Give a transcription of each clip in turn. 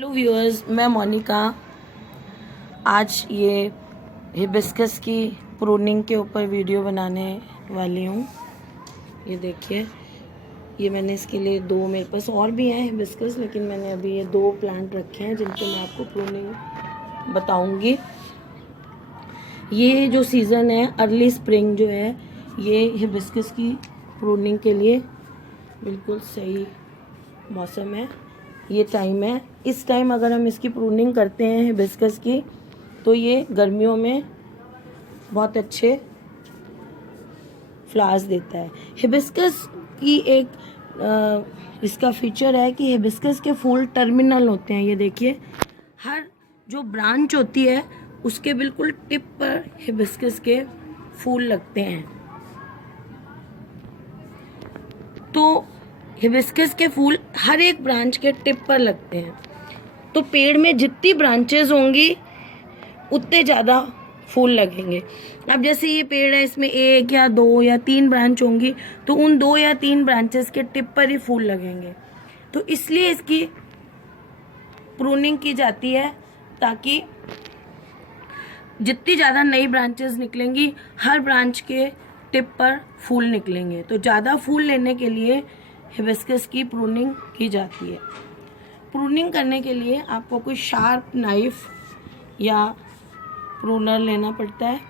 Hello viewers, मैं मोनिका। आज ये हिबिस्कस की प्रूनिंग के ऊपर वीडियो बनाने वाली हूँ। ये देखिए, ये मैंने इसके लिए दो, मेरे पास और भी हैं हिबिस्कस, लेकिन मैंने अभी ये दो प्लांट रखे हैं जिनके मैं आपको प्रूनिंग बताऊँगी। ये जो सीज़न है, अर्ली स्प्रिंग जो है, ये हिबिस्कस की प्रूनिंग के लिए बिल्कुल सही मौसम है, ये टाइम है। इस टाइम अगर हम इसकी प्रूनिंग करते हैं हिबिस्कस की, तो ये गर्मियों में बहुत अच्छे फ्लावर्स देता है। हिबिस्कस की एक इसका फीचर है कि हिबिस्कस के फूल टर्मिनल होते हैं। ये देखिए, हर जो ब्रांच होती है उसके बिल्कुल टिप पर हिबिस्कस के फूल लगते हैं। तो हिबिस्कस के फूल हर एक ब्रांच के टिप पर लगते हैं। तो पेड़ में जितनी ब्रांचेस होंगी उतने ज़्यादा फूल लगेंगे। अब जैसे ये पेड़ है, इसमें एक या दो या तीन ब्रांच होंगी, तो उन दो या तीन ब्रांचेस के टिप पर ही फूल लगेंगे। तो इसलिए इसकी प्रूनिंग की जाती है, ताकि जितनी ज़्यादा नई ब्रांचेस निकलेंगी, हर ब्रांच के टिप पर फूल निकलेंगे। तो ज़्यादा फूल लेने के लिए हिबिस्कस की प्रूनिंग की जाती है। प्रूनिंग करने के लिए आपको कोई शार्प नाइफ या प्रूनर लेना पड़ता है,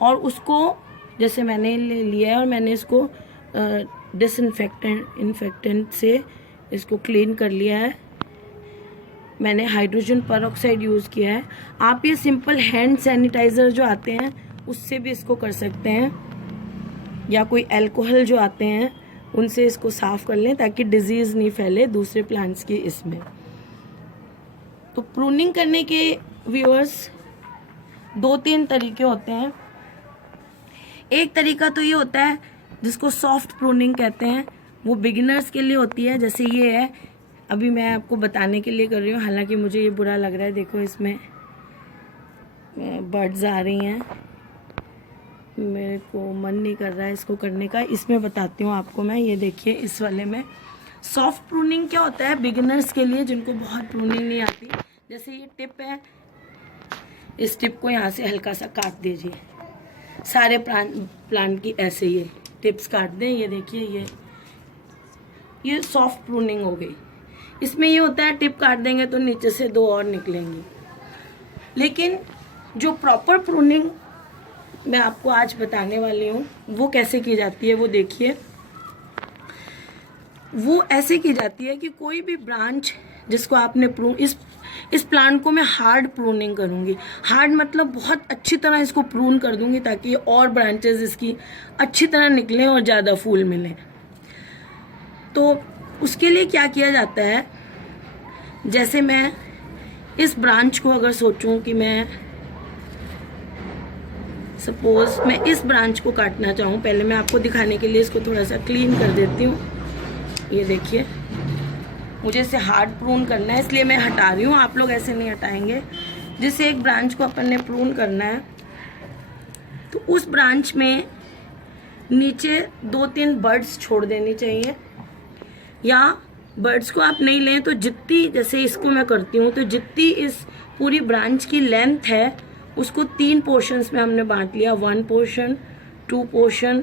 और उसको जैसे मैंने ले लिया है, और मैंने इसको इन्फेक्टेंट से इसको क्लीन कर लिया है। मैंने हाइड्रोजन परऑक्साइड यूज़ किया है। आप ये सिंपल हैंड सैनिटाइज़र जो आते हैं उससे भी इसको कर सकते हैं, या कोई अल्कोहल जो आते हैं उनसे इसको साफ़ कर लें, ताकि डिजीज़ नहीं फैले दूसरे प्लांट्स की इसमें। तो प्रूनिंग करने के व्यूअर्स दो तीन तरीके होते हैं। एक तरीका तो ये होता है जिसको सॉफ्ट प्रूनिंग कहते हैं, वो बिगिनर्स के लिए होती है। जैसे ये है, अभी मैं आपको बताने के लिए कर रही हूँ, हालांकि मुझे ये बुरा लग रहा है। देखो, इसमें बर्ड्स आ रही हैं, मेरे को मन नहीं कर रहा है इसको करने का। इसमें बताती हूँ आपको मैं। ये देखिए, इस वाले में सॉफ्ट प्रूनिंग क्या होता है बिगिनर्स के लिए, जिनको बहुत प्रूनिंग नहीं आती। जैसे ये टिप है, इस टिप को यहाँ से हल्का सा काट दीजिए। सारे प्लांट की ऐसे ये टिप्स काट दें। ये देखिए, ये सॉफ्ट प्रूनिंग हो गई। इसमें ये होता है, टिप काट देंगे तो नीचे से दो और निकलेंगी। लेकिन जो प्रॉपर प्रूनिंग मैं आपको आज बताने वाली हूँ, वो कैसे की जाती है वो देखिए। वो ऐसे की जाती है कि कोई भी ब्रांच जिसको आपने इस प्लांट को मैं हार्ड प्रूनिंग करूँगी। हार्ड मतलब बहुत अच्छी तरह इसको प्रून कर दूँगी, ताकि और ब्रांचेस इसकी अच्छी तरह निकलें और ज़्यादा फूल मिलें। तो उसके लिए क्या किया जाता है, जैसे मैं इस ब्रांच को अगर सोचूं कि मैं सपोज मैं इस ब्रांच को काटना चाहूँ, पहले मैं आपको दिखाने के लिए इसको थोड़ा सा क्लीन कर देती हूँ। ये देखिए, मुझे इसे हार्ड प्रून करना है, इसलिए मैं हटा रही हूँ। आप लोग ऐसे नहीं हटाएंगे। जिससे एक ब्रांच को अपन ने प्रून करना है, तो उस ब्रांच में नीचे दो तीन बर्ड्स छोड़ देनी चाहिए, या बर्ड्स को आप नहीं लें तो जितनी, जैसे इसको मैं करती हूँ, तो जितनी इस पूरी ब्रांच की लेंथ है उसको तीन पोर्शंस में हमने बांट लिया। 1 पोर्शन, 2 पोर्शन,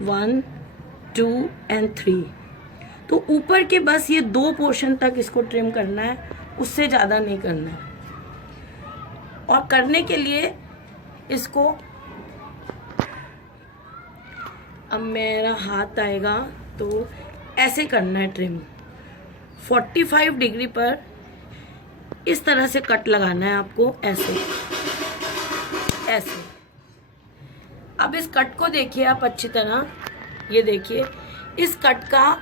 1, 2 एंड 3। तो ऊपर के बस ये 2 पोर्शन तक इसको ट्रिम करना है, उससे ज़्यादा नहीं करना है। और करने के लिए इसको, अब मेरा हाथ आएगा तो ऐसे करना है ट्रिम। 45 डिग्री पर इस तरह से कट लगाना है आपको, ऐसे ऐसे। अब इस कट को देखिए आप अच्छी तरह। ये देखिए, इस कट का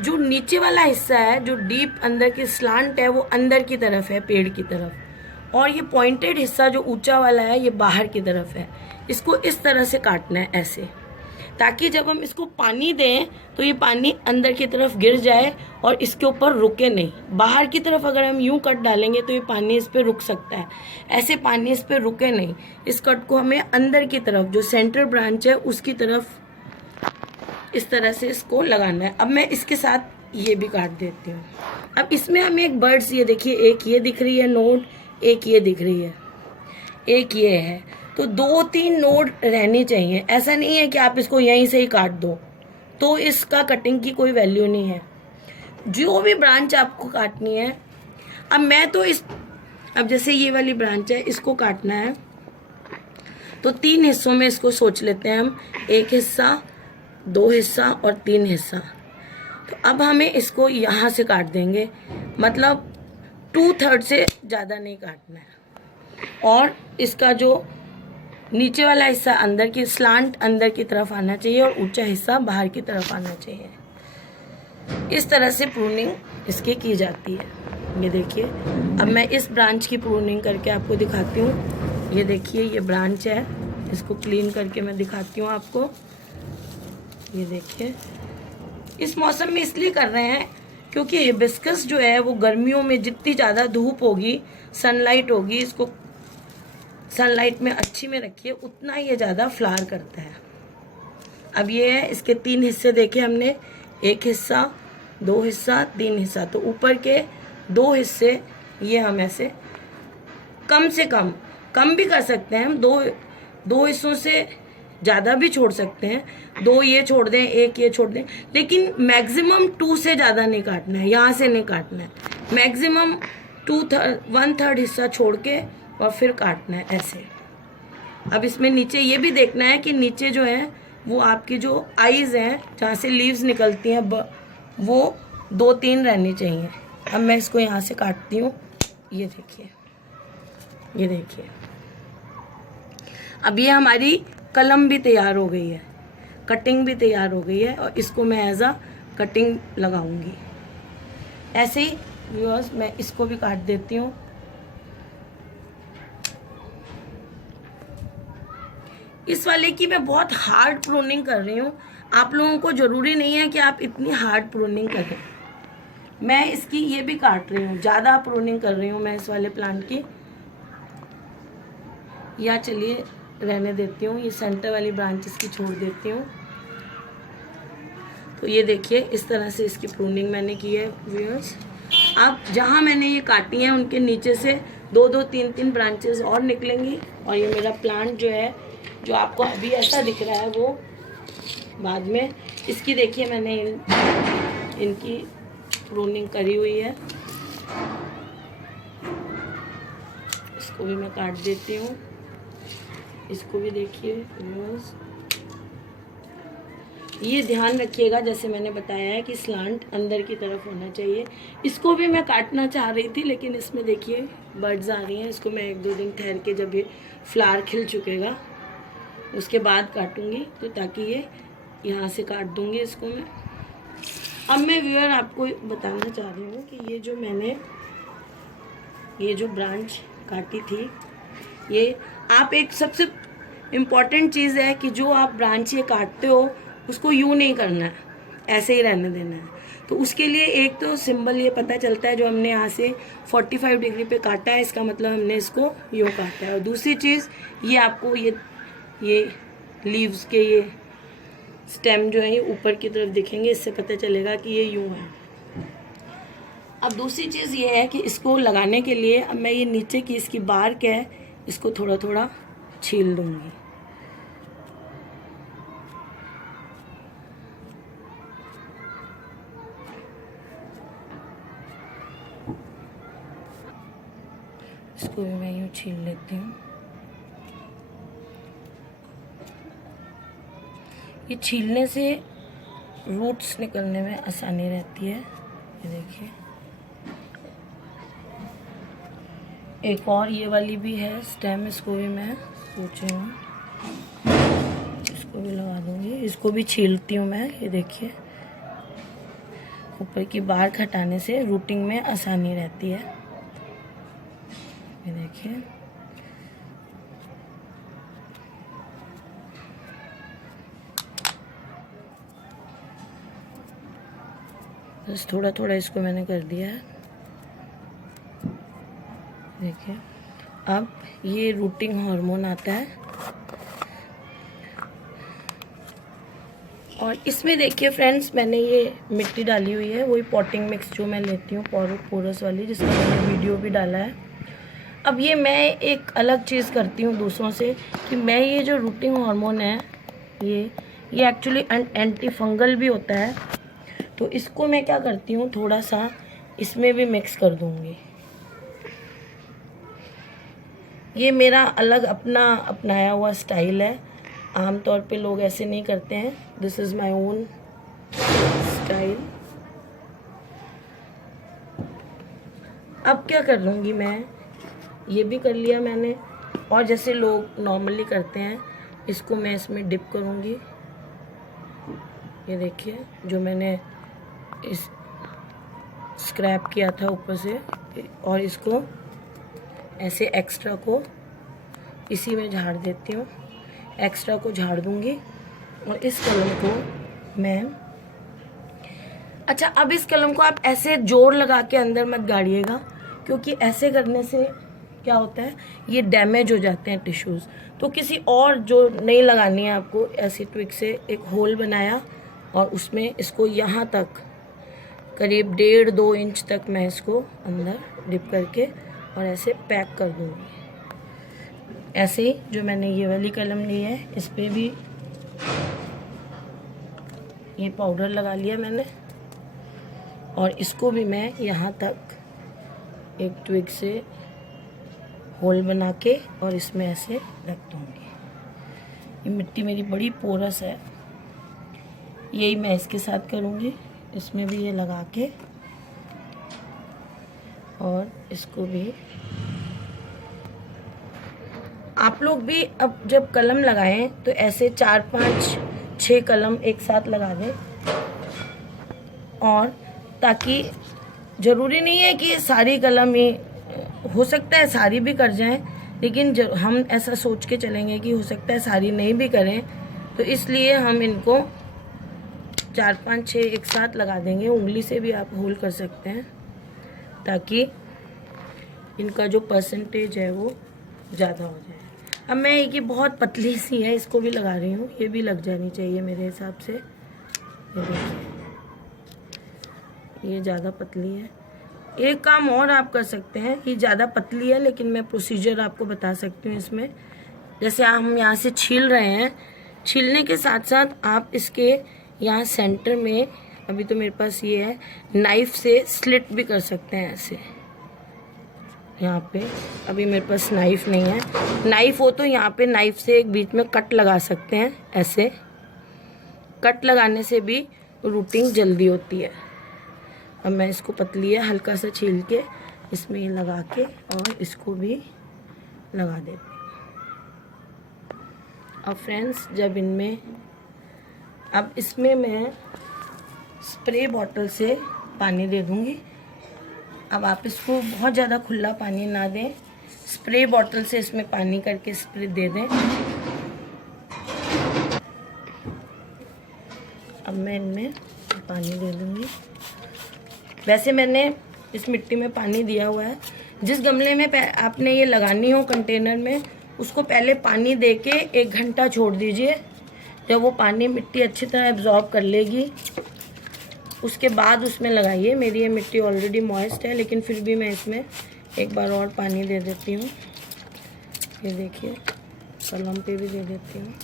जो नीचे वाला हिस्सा है, जो डीप अंदर की स्लांट है, वो अंदर की तरफ है, पेड़ की तरफ। और ये पॉइंटेड हिस्सा जो ऊंचा वाला है, ये बाहर की तरफ है। इसको इस तरह से काटना है ऐसे, ताकि जब हम इसको पानी दें तो ये पानी अंदर की तरफ गिर जाए और इसके ऊपर रुके नहीं। बाहर की तरफ अगर हम यूं कट डालेंगे तो ये पानी इस पर रुक सकता है, ऐसे पानी इस पर रुके नहीं। इस कट को हमें अंदर की तरफ, जो सेंटर ब्रांच है उसकी तरफ इस तरह से इसको लगाना है। अब मैं इसके साथ ये भी काट देती हूँ। अब इसमें हमें एक बर्ड्स, ये देखिए, एक ये दिख रही है नोड, एक ये दिख रही है, एक ये है, तो 2-3 नोड रहनी चाहिए। ऐसा नहीं है कि आप इसको यहीं से ही काट दो, तो इसका कटिंग की कोई वैल्यू नहीं है। जो भी ब्रांच आपको काटनी है, अब मैं तो अब जैसे ये वाली ब्रांच है, इसको काटना है तो 3 हिस्सों में इसको सोच लेते हैं हम, 1 हिस्सा, 2 हिस्सा और 3 हिस्सा। तो अब हमें इसको यहाँ से काट देंगे, मतलब 2/3 से ज़्यादा नहीं काटना है। और इसका जो नीचे वाला हिस्सा अंदर की स्लांट अंदर की तरफ आना चाहिए और ऊंचा हिस्सा बाहर की तरफ आना चाहिए। इस तरह से प्रूनिंग इसकी की जाती है। ये देखिए, अब मैं इस ब्रांच की प्रूनिंग करके आपको दिखाती हूँ। ये देखिए, ये ब्रांच है, इसको क्लीन करके मैं दिखाती हूँ आपको। ये देखिए, इस मौसम में इसलिए कर रहे हैं क्योंकि हिबिस्कस जो है वो गर्मियों में जितनी ज़्यादा धूप होगी, सनलाइट होगी, इसको सनलाइट में अच्छी में रखिए, उतना ये ज़्यादा फ्लावर करता है। अब ये है, इसके 3 हिस्से देखे हमने, 1 हिस्सा, 2 हिस्सा, 3 हिस्सा। तो ऊपर के 2 हिस्से ये हम ऐसे कम से कम भी कर सकते हैं हम, 2 हिस्सों से ज़्यादा भी छोड़ सकते हैं, 2 ये छोड़ दें, 1 ये छोड़ दें, लेकिन मैक्सिमम 2 से ज़्यादा नहीं काटना है, यहाँ से नहीं काटना है। मैक्सिमम 1/3 हिस्सा छोड़ के और फिर काटना है ऐसे। अब इसमें नीचे ये भी देखना है कि नीचे जो है वो आपकी जो आईज़ हैं, जहाँ से लीव्स निकलती हैं, वो 2-3 रहनी चाहिए। अब मैं इसको यहाँ से काटती हूँ। ये देखिए, ये देखिए, अब ये हमारी कलम भी तैयार हो गई है, कटिंग भी तैयार हो गई है, और इसको मैं एज अ कटिंग लगाऊंगी। ऐसे ही व्यूअर्स मैं इसको भी काट देती हूँ। इस वाले की मैं बहुत हार्ड प्रूनिंग कर रही हूँ, आप लोगों को ज़रूरी नहीं है कि आप इतनी हार्ड प्रूनिंग करें। मैं इसकी ये भी काट रही हूँ, ज़्यादा प्रूनिंग कर रही हूँ मैं इस वाले प्लांट की। या चलिए रहने देती हूँ, ये सेंटर वाली ब्रांच इसकी छोड़ देती हूँ। तो ये देखिए, इस तरह से इसकी प्रूनिंग मैंने की है व्यूअर्स। अब जहाँ मैंने ये काटी हैं उनके नीचे से 2-2, 3-3 ब्रांचेस और निकलेंगी, और ये मेरा प्लांट जो है, जो आपको अभी ऐसा दिख रहा है, वो बाद में इसकी देखिए मैंने इनकी प्रूनिंग करी हुई है। इसको भी मैं काट देती हूँ। इसको भी देखिए व्यूअर्स, ये ध्यान रखिएगा जैसे मैंने बताया है कि स्लांट अंदर की तरफ होना चाहिए। इसको भी मैं काटना चाह रही थी, लेकिन इसमें देखिए बर्ड्स आ रही हैं। इसको मैं 1-2 दिन ठहर के, जब ये फ्लावर खिल चुकेगा उसके बाद काटूंगी, तो ताकि ये यहाँ से काट दूंगी इसको मैं। अब मैं व्यूअर आपको बताना चाह रही हूँ कि ये जो मैंने ये जो ब्रांच काटी थी, ये आप एक सबसे इम्पॉर्टेंट चीज़ है कि जो आप ब्रांच ये काटते हो उसको यूँ नहीं करना है, ऐसे ही रहने देना है। तो उसके लिए एक तो सिंबल ये पता चलता है, जो हमने यहाँ से 45 डिग्री पे काटा है, इसका मतलब हमने इसको यूँ काटा है। और दूसरी चीज़, ये आपको ये लीव्स के ये स्टेम जो है ये ऊपर की तरफ दिखेंगे, इससे पता चलेगा कि ये यूँ है। अब दूसरी चीज़ ये है कि इसको लगाने के लिए अब मैं ये नीचे की इसकी बार्क है, इसको थोड़ा थोड़ा छील दूँगी। इसको भी मैं यूँ छील लेती हूँ। ये छीलने से रूट्स निकलने में आसानी रहती है। ये देखिए, एक और ये वाली भी है स्टेम, इसको भी मैं सोच रही हूँ इसको भी लगा दूँगी। इसको भी छीलती हूँ मैं। ये देखिए, ऊपर की बार्क हटाने से रूटिंग में आसानी रहती है। ये देखिए, बस थोड़ा थोड़ा इसको मैंने कर दिया है। देखिए, अब ये रूटिंग हार्मोन आता है और इसमें देखिए फ्रेंड्स, मैंने ये मिट्टी डाली हुई है, वही पॉटिंग मिक्स जो मैं लेती हूँ पोरस वाली, जिसका मैंने वीडियो भी डाला है। अब ये मैं एक अलग चीज़ करती हूँ दूसरों से कि मैं ये जो रूटिंग हार्मोन है ये एक्चुअली एंटी फंगल भी होता है, तो इसको मैं क्या करती हूँ, थोड़ा सा इसमें भी मिक्स कर दूँगी। ये मेरा अलग अपनाया हुआ स्टाइल है, आमतौर पे लोग ऐसे नहीं करते हैं। This is my own style. अब क्या कर लूँगी मैं, ये भी कर लिया मैंने, और जैसे लोग नॉर्मली करते हैं इसको मैं इसमें डिप करूँगी। ये देखिए जो मैंने इस स्क्रैप किया था ऊपर से, और इसको ऐसे एक्स्ट्रा को इसी में झाड़ देती हूँ, एक्स्ट्रा को झाड़ दूँगी। और इस कलम को मैं, अच्छा अब इस कलम को आप ऐसे जोर लगा के अंदर मत गाड़िएगा, क्योंकि ऐसे करने से क्या होता है, ये डैमेज हो जाते हैं टिश्यूज़। तो किसी और जो नहीं लगानी है आपको, ऐसी ट्विक से एक होल बनाया और उसमें इसको यहाँ तक करीब 1.5-2 इंच तक मैं इसको अंदर डिप करके और ऐसे पैक कर दूँगी। ऐसे ही जो मैंने ये वाली कलम ली है, इस पर भी ये पाउडर लगा लिया मैंने, और इसको भी मैं यहाँ तक एक ट्विग से होल बना के और इसमें ऐसे रख दूँगी। ये मिट्टी मेरी बड़ी पोरस है, यही मैं इसके साथ करूँगी। इसमें भी ये लगा के और इसको भी आप लोग भी अब जब कलम लगाएं तो ऐसे 4-5-6 कलम एक साथ लगा दें, और ताकि ज़रूरी नहीं है कि सारी कलम ही, हो सकता है सारी भी कर जाएं, लेकिन जब हम ऐसा सोच के चलेंगे कि हो सकता है सारी नहीं भी करें, तो इसलिए हम इनको 4-5-6 एक साथ लगा देंगे। उंगली से भी आप होल कर सकते हैं, ताकि इनका जो परसेंटेज है वो ज़्यादा हो जाए। अब मैं ये बहुत पतली सी है, इसको भी लगा रही हूँ, ये भी लग जानी चाहिए मेरे हिसाब से। ये देखिए ये ज़्यादा पतली है। एक काम और आप कर सकते हैं, ये ज़्यादा पतली है लेकिन मैं प्रोसीजर आपको बता सकती हूँ इसमें। जैसे हम यहाँ से छील रहे हैं, छीलने के साथ साथ आप इसके यहाँ सेंटर में, अभी तो मेरे पास ये है, नाइफ से स्लिट भी कर सकते हैं ऐसे। यहाँ पे अभी मेरे पास नाइफ नहीं है, नाइफ हो तो यहाँ पे नाइफ से एक बीच में कट लगा सकते हैं। ऐसे कट लगाने से भी रूटिंग जल्दी होती है। अब मैं इसको पतली है हल्का सा छील के इसमें ये लगा के और इसको भी लगा देती हूँ। अब फ्रेंड्स जब इनमें, अब इसमें मैं स्प्रे बॉटल से पानी दे दूँगी। अब आप इसको बहुत ज़्यादा खुला पानी ना दें, स्प्रे बॉटल से इसमें पानी करके स्प्रे दे दें। अब मैं इनमें पानी दे दूँगी। वैसे मैंने इस मिट्टी में पानी दिया हुआ है। जिस गमले में आपने ये लगानी हो कंटेनर में, उसको पहले पानी दे के 1 घंटा छोड़ दीजिए। जब वो पानी मिट्टी अच्छी तरह एब्जॉर्ब कर लेगी, उसके बाद उसमें लगाइए। मेरी ये मिट्टी ऑलरेडी मॉइस्ट है, लेकिन फिर भी मैं इसमें एक बार और पानी दे देती हूँ। ये देखिए कलम पे भी दे देती हूँ।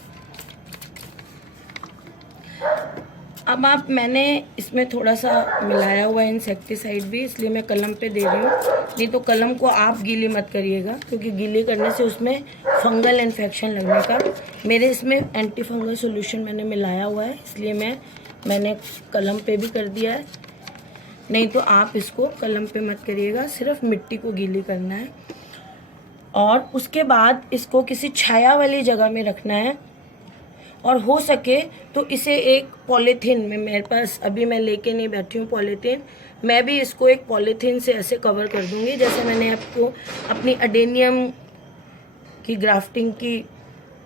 अब मैंने इसमें थोड़ा सा मिलाया हुआ है इंसेक्टिसाइड भी, इसलिए मैं कलम पे दे रही हूँ। नहीं तो कलम को आप गीली मत करिएगा, क्योंकि गीली करने से उसमें फंगल इन्फेक्शन लगने का। मेरे इसमें एंटी फंगल सोल्यूशन मैंने मिलाया हुआ है, इसलिए मैंने कलम पे भी कर दिया है। नहीं तो आप इसको कलम पे मत करिएगा, सिर्फ मिट्टी को गीली करना है। और उसके बाद इसको किसी छाया वाली जगह में रखना है, और हो सके तो इसे एक पॉलीथीन में, मेरे पास अभी मैं लेके नहीं बैठी हूँ पॉलीथीन, मैं भी इसको एक पॉलीथीन से ऐसे कवर कर दूँगी। जैसे मैंने आपको अपनी अडेनियम की ग्राफ्टिंग की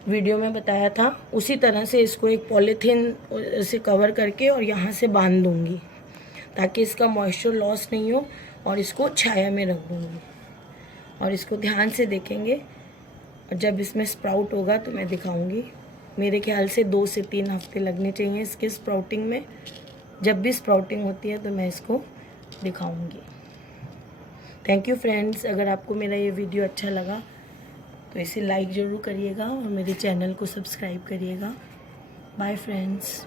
वीडियो में बताया था, उसी तरह से इसको एक पॉलीथीन से कवर करके और यहाँ से बांध दूँगी, ताकि इसका मॉइस्चर लॉस नहीं हो, और इसको छाया में रख दूँगी। और इसको ध्यान से देखेंगे, और जब इसमें स्प्राउट होगा तो मैं दिखाऊँगी। मेरे ख्याल से 2 से 3 हफ्ते लगने चाहिए इसके स्प्राउटिंग में। जब भी स्प्राउटिंग होती है तो मैं इसको दिखाऊंगी। थैंक यू फ्रेंड्स, अगर आपको मेरा ये वीडियो अच्छा लगा तो इसे लाइक ज़रूर करिएगा और मेरे चैनल को सब्सक्राइब करिएगा। Bye friends.